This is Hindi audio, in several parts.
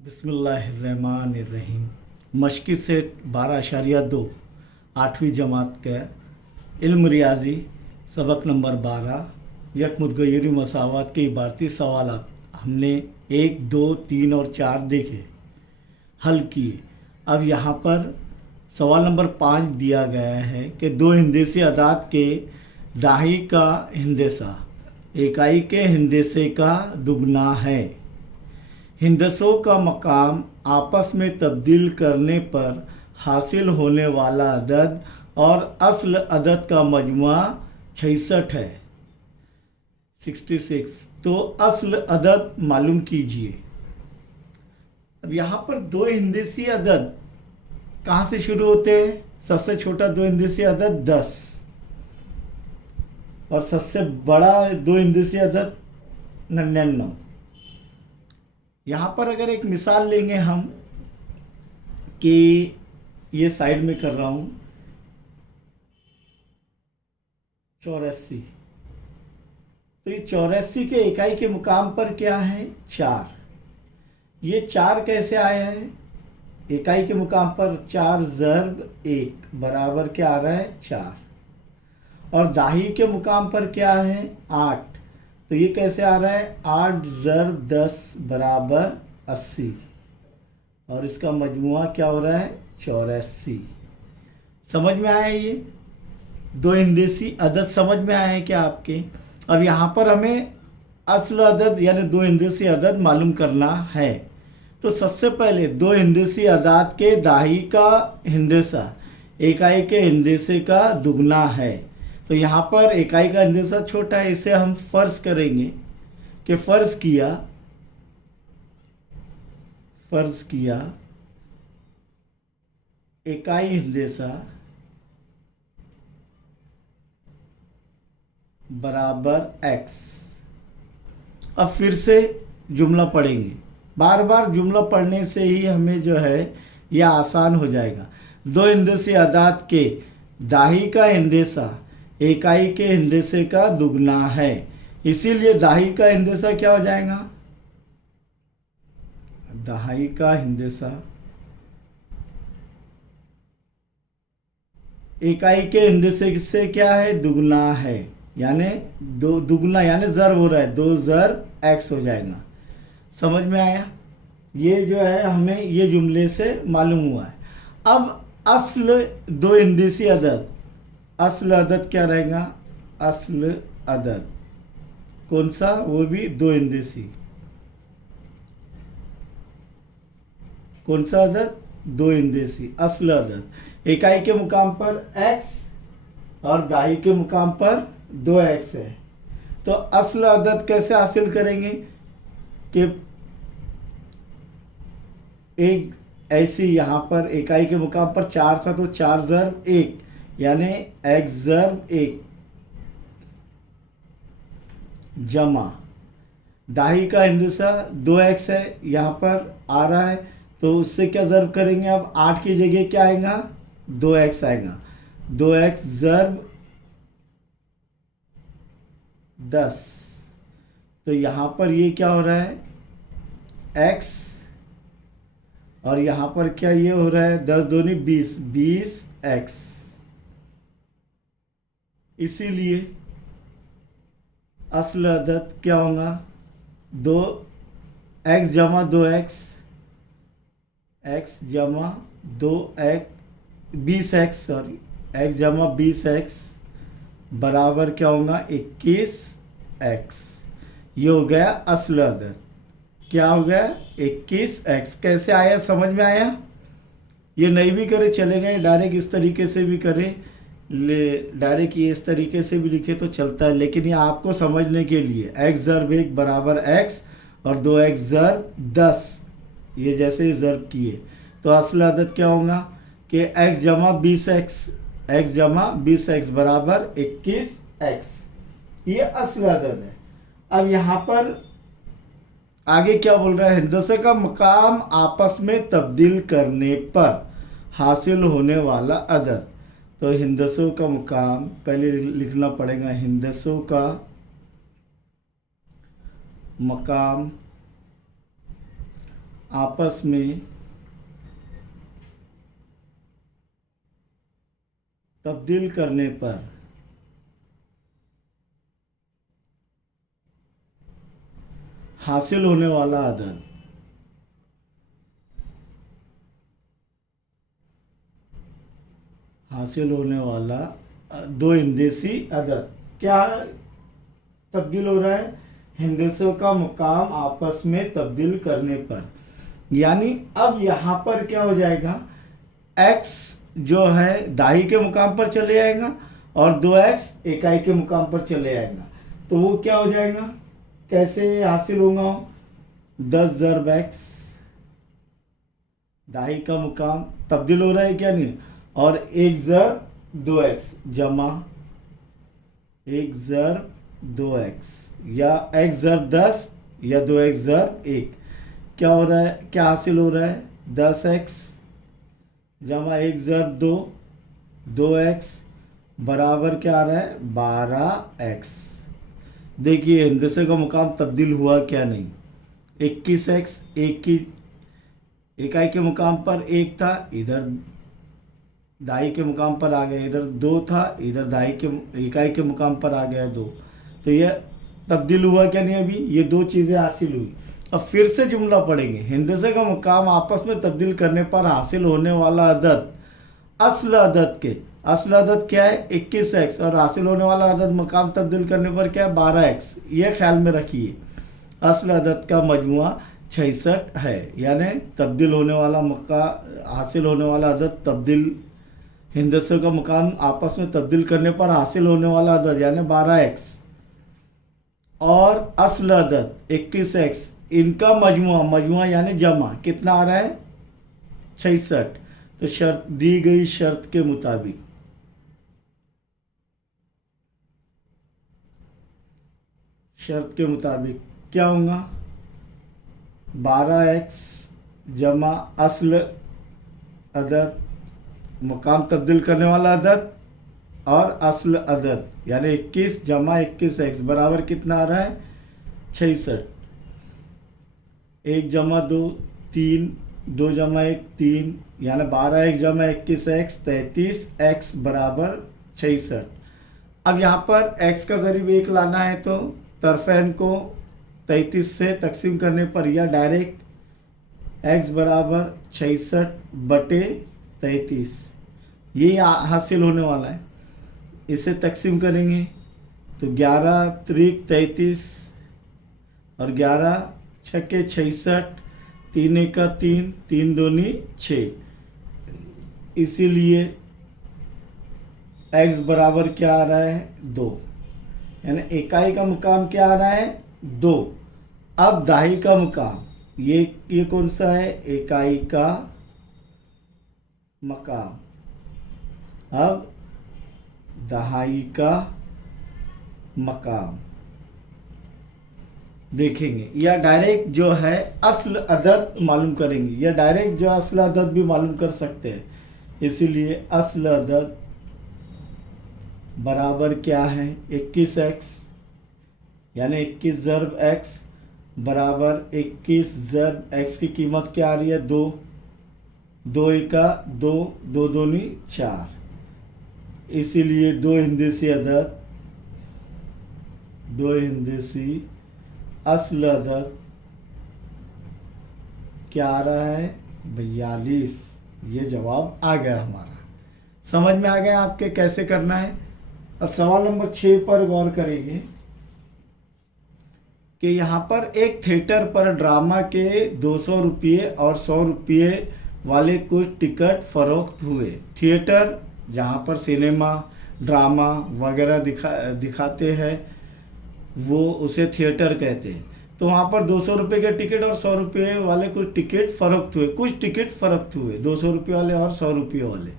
बिस्मिल्लाहिर्रहमानिर्रहीम। मशकी सेट 12.2 8वीं जमात का इल्म रियाजी सबक नंबर 12 यक मुतगय्यरी मसावात के इबारती सवालात हमने 1, 2, 3 और 4 देखे, हल किए। अब यहाँ पर सवाल नंबर 5 दिया गया है कि दो हिंदसी अदाद के दाही का हिंदसा इकाई के हिंदसे का दुगना है। हिंदसों का मकाम आपस में तब्दील करने पर हासिल होने वाला अदद और असल अदद का मजमुआ 66 है, 66। तो असल अदद मालूम कीजिए। अब यहाँ पर दो हिंदसी अदद कहाँ से शुरू होते हैं? सबसे छोटा दो हिंदसी अदद 10 और सबसे बड़ा दो हिंदसी अदद 99। यहाँ पर अगर एक मिसाल लेंगे हम कि ये साइड में कर रहा हूँ 84, तो ये 84 के इकाई के मुकाम पर क्या है? 4। ये 4 कैसे आया है? इकाई के मुकाम पर 4 ज़र्ब 1 बराबर क्या आ रहा है? 4। और दाही के मुकाम पर क्या है? 8। तो ये कैसे आ रहा है? 8 ज़र्ब 10 बराबर 80 और इसका मजमुआ क्या हो रहा है? 84। समझ में आया? ये दो हिंदसी अदद समझ में आया है क्या आपके? अब यहाँ पर हमें असल अदद यानी दो हिंदसी अदद मालूम करना है। तो सबसे पहले दो हिंदसी अदाद के दाही का हिंदसा इकाई के हिंदसे का दुगना है। तो यहाँ पर इकाई का हिंदसा छोटा है, इसे हम फ़र्ज़ करेंगे कि फ़र्ज़ किया इकाई हिंदसा बराबर x। अब फिर से जुमला पढ़ेंगे। बार बार जुमला पढ़ने से ही हमें जो है यह आसान हो जाएगा। दो हिंदसी अदाद के दाही का हिंदसा इकाई के हिंदसे का दुगना है, इसीलिए दाही का हिंदसा क्या हो जाएगा? दाही का हिंदसा इकाई के हिंदसे से क्या है? दुगना है, यानी दो दुगना यानी ज़र्ब हो रहा है, 2 ज़र्ब x हो जाएगा। समझ में आया? ये जो है हमें ये जुमले से मालूम हुआ है। अब असल दो हिंदसी अदद, असल अदद क्या रहेगा? असल अदद कौन सा? वो भी दो हिंदसी। कौन सा अदद? दो हिंदसी असल अदद। इकाई के मुकाम पर x और दाही के मुकाम पर 2x है। तो असल अदद कैसे हासिल करेंगे कि एक ऐसी यहाँ पर इकाई के मुकाम पर 4 था तो 4 ज़र्ब 1 यानी x ज़र्ब 1 जमा दाही का हिंदसा 2x है, यहाँ पर आ रहा है, तो उससे क्या ज़र्ब करेंगे? अब 8 की जगह क्या आएगा? 2x आएगा। 2x ज़र्ब 10। तो यहाँ पर ये क्या हो रहा है? x और यहाँ पर क्या ये हो रहा है? 10 दूनी 20, 20x। इसीलिए असल अदद क्या होगा? 2x जमा 2x, x जमा 2x 20x, सॉरी x जमा 20x बराबर क्या होगा? 21x। ये हो गया असल अदद। क्या हो गया? 21x। कैसे आया? समझ में आया? ये नहीं भी करे चलेगा, डायरेक्ट इस तरीके से भी करे, डायरेक्ट ये इस तरीके से भी लिखे तो चलता है, लेकिन ये आपको समझने के लिए x ज़र्ब 1 बराबर x और 2x ज़र्ब 10 ये जैसे ज़र्ब किए तो असल अदद क्या होगा कि x जमा 20x, x जमा 20x बराबर 21x। ये असल अदद है। अब यहाँ पर आगे क्या बोल रहा है? हिंदसे का मकाम आपस में तब्दील करने पर हासिल होने वाला अदद। तो हिंदसों का मुकाम पहले लिखना पड़ेगा। हिंदसों का मकाम आपस में तब्दील करने पर हासिल होने वाला अदद दो हिंदसी अदद क्या तब्दील हो रहा है? हिंदसों का मुकाम आपस में तब्दील करने पर। यानी अब यहाँ पर क्या हो जाएगा, x जो है दाही के मुकाम पर चले जाएगा और 2x इकाई के मुकाम पर चले जाएगा। तो वो क्या हो जाएगा, कैसे हासिल होगा? 10 ज़रब x, दाही का मुकाम तब्दील हो रहा है क्या नहीं, और 1 ज़रब 2x जमा 1 ज़रब 2x या x ज़रब 10 या 2x ज़रब 1। क्या हो रहा है, क्या हासिल हो रहा है? 10x जमा 1 ज़रब 2x बराबर क्या आ रहा है? 12x। देखिए हिंदसे का मुकाम तब्दील हुआ क्या नहीं। 21x एक की इकाई के मुकाम पर 1 था, इधर दाई के मुकाम पर आ गया, इधर 2 था, इधर दाई के इकाई के मुकाम पर आ गया 2। तो यह तब्दील हुआ क्या नहीं? अभी ये दो चीज़ें हासिल हुई। अब फिर से जुमला पढ़ेंगे। हिंदसे का मुकाम आपस में तब्दील करने पर हासिल होने वाला अदद असल अदद क्या है? 21x, और हासिल होने वाला अदद मुकाम तब्दील करने पर क्या है? 12x। यह ख्याल में रखिए, असल अदद का मजमुआ 66 है। यानी तब्दील होने वाला हासिल होने वाला अदद तब्दील हिंदसे का मुकाम आपस में तब्दील करने पर हासिल होने वाला अदद यानी 12x और असल अदद 21x, इनका मजमुआ यानी जमा कितना आ रहा है? 66। तो शर्त दी गई शर्त के मुताबिक क्या होगा? 12x जमा असल अदद मुकाम तब्दील करने वाला अदद और असल अदद यानी 21 जमा 21x बराबर कितना आ रहा है? 66। 1 जमा 2 3, 2 जमा 1 3, यानी 12x जमा 21x 33x बराबर 66। अब यहाँ पर x का ज़रीब 1 लाना है तो तरफ़ैन को 33 से तकसीम करने पर या डायरेक्ट x बराबर 66/33 ये हासिल होने वाला है। इसे तकसीम करेंगे तो 11 त्रिक 33 और 11 छक्के 66, 3 एका 3, 3 दूनी 6। इसीलिए x बराबर क्या आ रहा है? 2। यानी इकाई का मुकाम क्या आ रहा है? 2। अब दाही का मुकाम ये कौन सा है? इकाई का मकाम। अब दहाई का मकाम देखेंगे या डायरेक्ट जो है असल अदद मालूम करेंगे या डायरेक्ट जो असल अदद भी मालूम कर सकते हैं। इसीलिए असल अदद बराबर क्या है? 21x यानी 21 ज़रब x बराबर 21 ज़रब x की कीमत क्या आ रही है? 2। 2 एका 2, 2 दूनी 4। इसीलिए दो हिंदसी असल अदद क्या आ रहा है? 42। ये जवाब आ गया हमारा। समझ में आ गया आपके कैसे करना है। अब सवाल नंबर 6 पर गौर करेंगे कि यहाँ पर एक थिएटर पर ड्रामा के 200 रुपये और 100 रुपये वाले कुछ टिकट फरोख्त हुए। थिएटर जहाँ पर सिनेमा ड्रामा वगैरह दिखाते हैं वो उसे थिएटर कहते हैं। तो वहाँ पर 200 रुपये के टिकट और 100 रुपये वाले कुछ टिकट फरोख्त हुए 200 रुपये वाले और 100 रुपये वाले।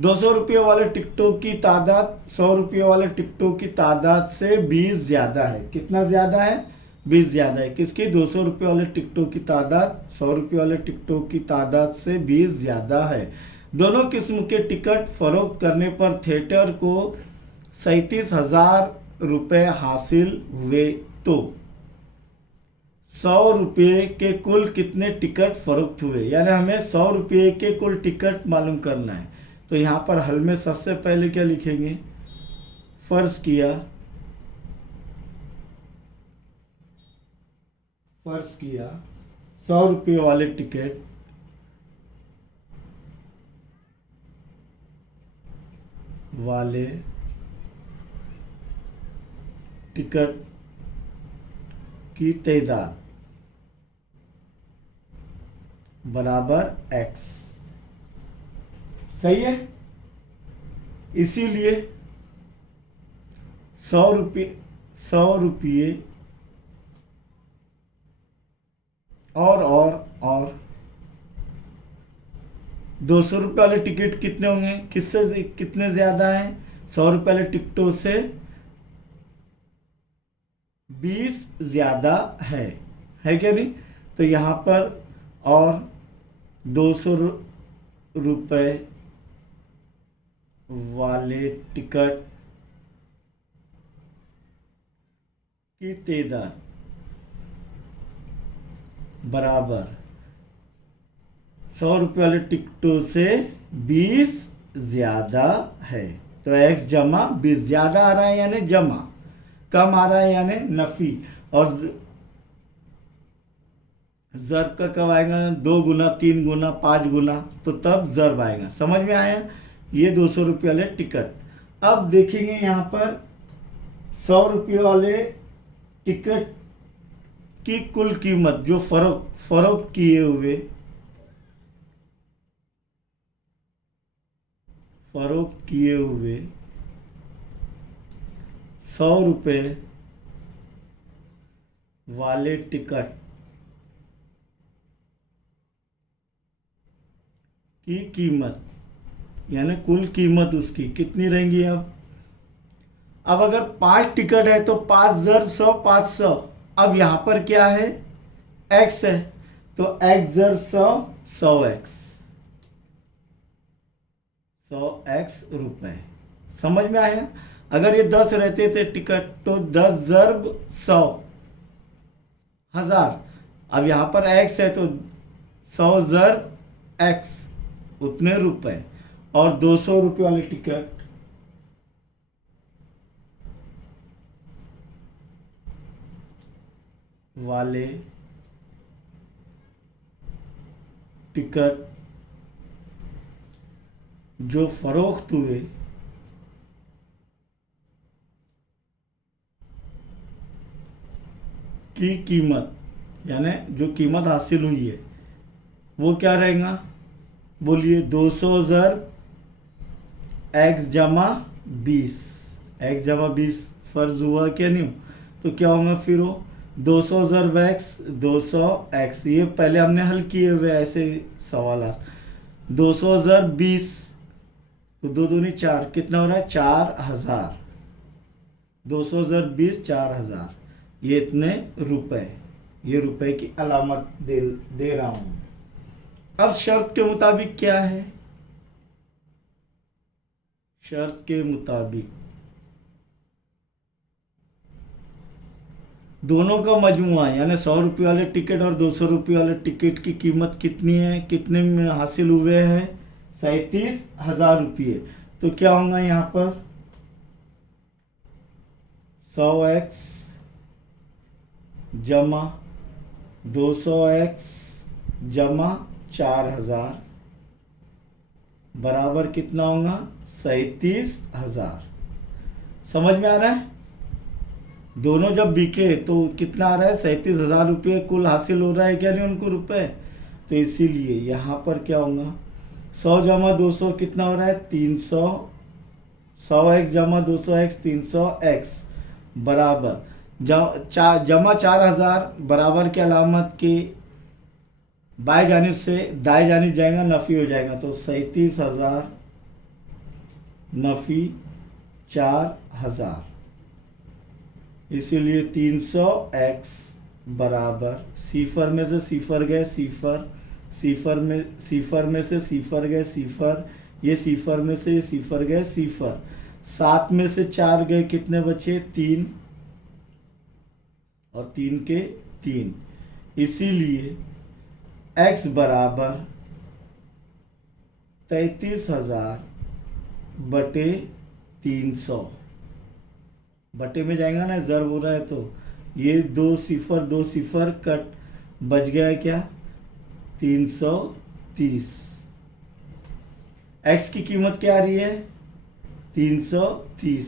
200 रुपये वाले टिकटों की तादाद 100 रुपये वाले टिकटों की तादाद से 20 ज़्यादा है। कितना ज़्यादा है? 20 ज़्यादा है। किसकी? 200 रुपये वाले टिकटों की तादाद 100 रुपये वाले टिकटों की तादाद से 20 ज़्यादा है। दोनों किस्म के टिकट फरोख्त करने पर थिएटर को 37,000 रुपये हासिल हुए। तो 100 रुपये के कुल कितने टिकट फरोख्त हुए, यानी हमें 100 रुपये के कुल टिकट मालूम करना है। तो यहाँ पर हल में सबसे पहले क्या लिखेंगे, फर्ज किया 100 रुपये वाले टिकट की तादाद बराबर x। सही है। इसीलिए 100 रुपये और 200 रुपये वाले टिकट कितने होंगे, किससे कितने ज़्यादा हैं, 100 रुपये वाले टिकटों से 20 ज़्यादा है क्या नहीं। तो यहाँ पर और 200 रुपये वाले टिकट की तादाद बराबर 100 रुपये वाले टिकटों से 20 ज़्यादा है। तो x जमा 20 ज़्यादा आ रहा है यानी जमा, कम आ रहा है यानी नफ़ी। और ज़र्ब का कब आएगा, 2 गुना 3 गुना 5 गुना, तो तब ज़र्ब आएगा। समझ में आया। ये 200 रुपये वाले टिकट। अब देखेंगे यहाँ पर 100 रुपये वाले टिकट की कुल कीमत जो फरोख्त किए हुए 100 रुपये वाले टिकट की कीमत यानी कुल कीमत उसकी कितनी रहेंगी। अब अगर 5 टिकट है तो 5 ज़र्ब 100 500। अब यहाँ पर क्या है, x है, तो x ज़र्ब 100 100x रुपए। समझ में आया। अगर ये 10 रहते थे टिकट तो 10 ज़र्ब 100 1000। अब यहाँ पर x है तो 100 ज़र्ब x उतने रुपए। और 200 रुपये वाले टिकट जो फरोख्त हुए की कीमत यानी जो कीमत हासिल हुई है वो क्या रहेगा, बोलिए। 200 ज़र्ब x जमा 20, x जमा 20 फ़र्ज हुआ क्या नहीं। तो क्या होगा फिर वो 200 ज़र्ब x 200x। ये पहले हमने हल किए हुए ऐसे सवाल। 200 ज़र्ब 20 तो 2 दूनी 4, कितना हो रहा है 4000। 200 ज़र्ब 20 4000, ये इतने रुपए। ये रुपए की अलामत दे रहा हूँ। अब शर्त के मुताबिक क्या है, शर्त के मुताबिक दोनों का मजमुआ यानी 100 रुपये वाले टिकट और 200 रुपये वाले टिकट की कीमत कितनी है, कितने में हासिल हुए हैं, 37,000 रुपये। तो क्या होगा यहाँ पर 100x जमा 200x जमा 4000 बराबर कितना होगा 37,000। समझ में आ रहा है। दोनों जब बिके तो कितना आ रहा है 37,000 रुपये कुल हासिल हो रहा है क्या नहीं उनको रुपए। तो इसीलिए यहाँ पर क्या होगा 100 जमा 200 कितना हो रहा है 300, 100x जमा 200x 300x बराबर जमा 4000 बराबर के अलामत के बाएं जानिब से दाएं जानिब जाएगा नफ़ी हो जाएगा। तो 37,000 नफ़ी 4000, इसीलिए 300x बराबर सिफर में से सिफर गए सिफर, सिफर में से सिफर गए सिफर, ये सिफर में से ये सिफर गए सिफर, 7 में से 4 गए कितने बचे 3 और 3 के 3। इसीलिए x बराबर 33,000 बटे 300, बटे में जाएगा ना, जर हो रहा है तो ये 2 कट, बच गया क्या 330। x की कीमत क्या आ रही है 330,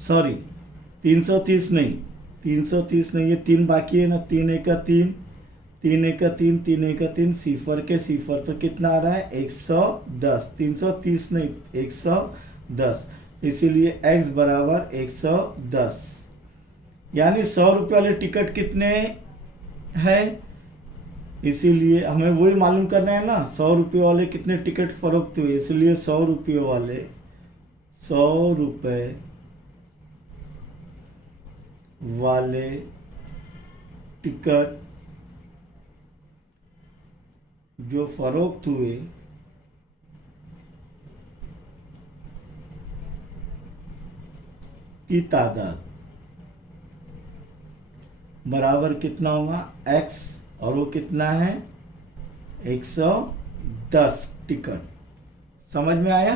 सॉरी 330 नहीं, 330 नहीं, ये 3 बाकी है ना, 3 एका 3, 3 एका 3, 3 एका 3, सिफर के सिफर, तो कितना आ रहा है 110, 330 नहीं 110, इसीलिए x बराबर 110। यानी 100 रुपये वाले टिकट कितने हैं, इसीलिए हमें वही मालूम करना है ना, 100 रुपये वाले कितने टिकट फरोख्त हुए, इसलिए 100 रुपये वाले, 100 रुपये वाले टिकट जो फरोख्त हुए की तादाद बराबर कितना होगा x, और वो कितना है 110 टिकट। समझ में आया।